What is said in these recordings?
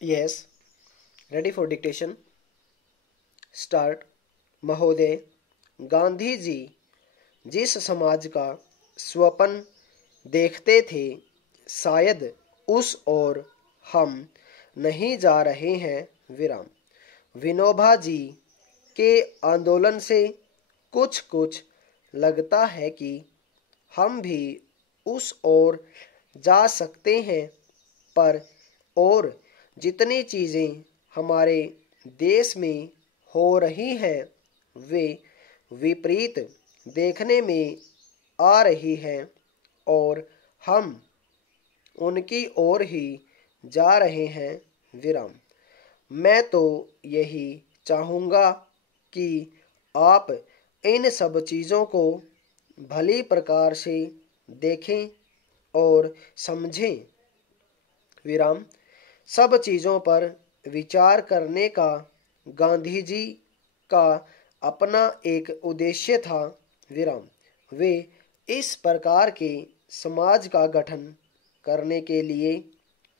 Yes, ready for dictation. Start. महोदय, गांधी जी जिस समाज का स्वप्न देखते थे, शायद उस ओर हम नहीं जा रहे हैं। विराम। विनोबा जी के आंदोलन से कुछ कुछ लगता है कि हम भी उस ओर जा सकते हैं, पर और जितनी चीज़ें हमारे देश में हो रही हैं वे विपरीत देखने में आ रही हैं और हम उनकी ओर ही जा रहे हैं। विराम। मैं तो यही चाहूँगा कि आप इन सब चीज़ों को भली प्रकार से देखें और समझें। विराम। सब चीज़ों पर विचार करने का गांधी जी का अपना एक उद्देश्य था। विराम। वे इस प्रकार के समाज का गठन करने के लिए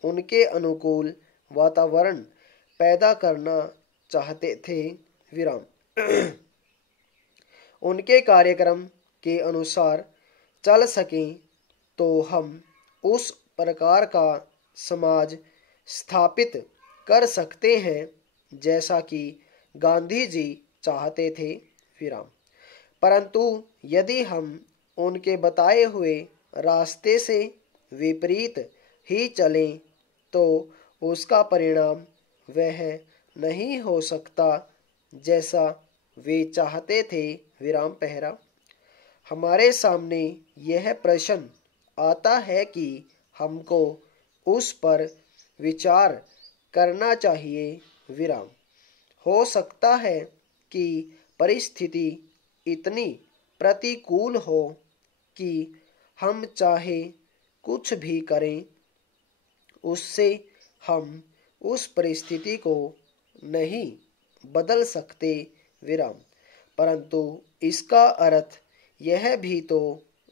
उनके अनुकूल वातावरण पैदा करना चाहते थे। विराम। उनके कार्यक्रम के अनुसार चल सकें तो हम उस प्रकार का समाज स्थापित कर सकते हैं जैसा कि गांधी जी चाहते थे। विराम। परंतु यदि हम उनके बताए हुए रास्ते से विपरीत ही चलें तो उसका परिणाम वह नहीं हो सकता जैसा वे चाहते थे। विराम पहरा। हमारे सामने यह प्रश्न आता है कि हमको उस पर विचार करना चाहिए। विराम। हो सकता है कि परिस्थिति इतनी प्रतिकूल हो कि हम चाहे कुछ भी करें, उससे हम उस परिस्थिति को नहीं बदल सकते। विराम। परंतु इसका अर्थ यह भी तो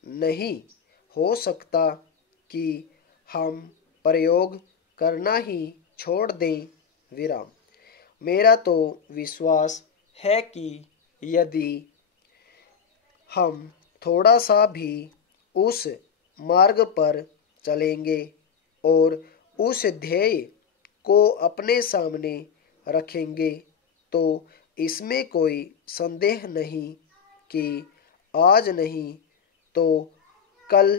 नहीं हो सकता कि हम प्रयोग करना ही छोड़ दें। विराम। मेरा तो विश्वास है कि यदि हम थोड़ा सा भी उस मार्ग पर चलेंगे और उस ध्येय को अपने सामने रखेंगे तो इसमें कोई संदेह नहीं कि आज नहीं तो कल,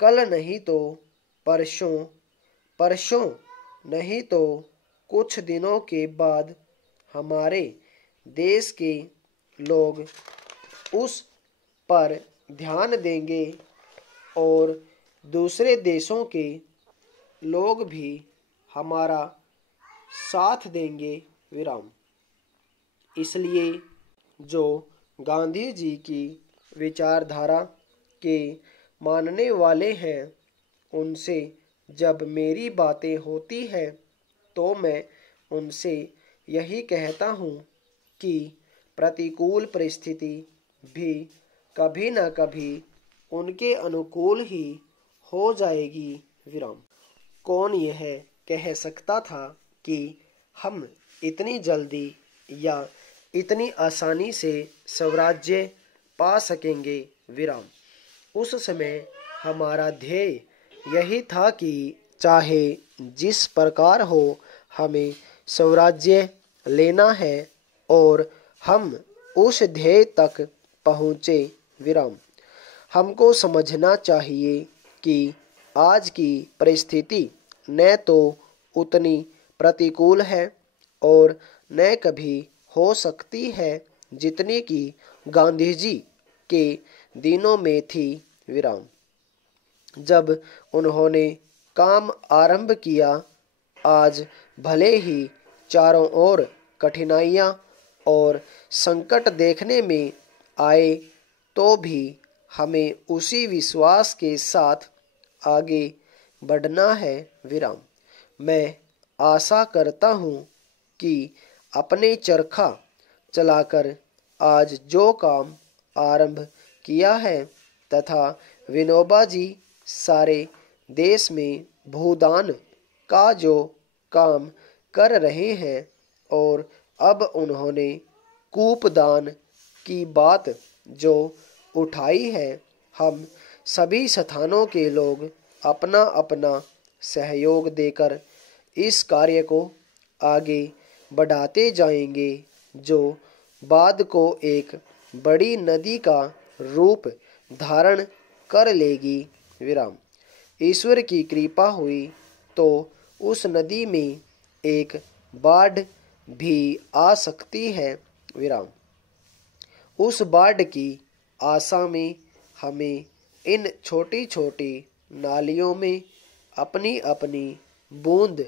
कल नहीं तो परसों, परसों नहीं तो कुछ दिनों के बाद हमारे देश के लोग उस पर ध्यान देंगे और दूसरे देशों के लोग भी हमारा साथ देंगे। विराम। इसलिए जो गांधी जी की विचारधारा के मानने वाले हैं उनसे जब मेरी बातें होती हैं तो मैं उनसे यही कहता हूँ कि प्रतिकूल परिस्थिति भी कभी न कभी उनके अनुकूल ही हो जाएगी। विराम। कौन यह कह सकता था कि हम इतनी जल्दी या इतनी आसानी से स्वराज्य पा सकेंगे। विराम। उस समय हमारा ध्येय यही था कि चाहे जिस प्रकार हो हमें स्वराज्य लेना है और हम उस ध्येय तक पहुँचे। विराम। हमको समझना चाहिए कि आज की परिस्थिति न तो उतनी प्रतिकूल है और न कभी हो सकती है जितनी कि गांधी जी के दिनों में थी। विराम। जब उन्होंने काम आरंभ किया, आज भले ही चारों ओर कठिनाइयाँ और संकट देखने में आए तो भी हमें उसी विश्वास के साथ आगे बढ़ना है। विराम। मैं आशा करता हूँ कि अपने चरखा चलाकर आज जो काम आरंभ किया है तथा विनोबा जी सारे देश में भूदान का जो काम कर रहे हैं और अब उन्होंने कूपदान की बात जो उठाई है, हम सभी स्थानों के लोग अपना अपना सहयोग देकर इस कार्य को आगे बढ़ाते जाएंगे, जो बाद को एक बड़ी नदी का रूप धारण कर लेगी। विराम। ईश्वर की कृपा हुई तो उस नदी में एक बाढ़ भी आ सकती है। विराम। उस बाढ़ की आशा में हमें इन छोटी छोटी नालियों में अपनी अपनी बूंद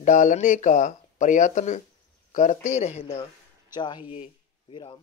डालने का प्रयत्न करते रहना चाहिए। विराम।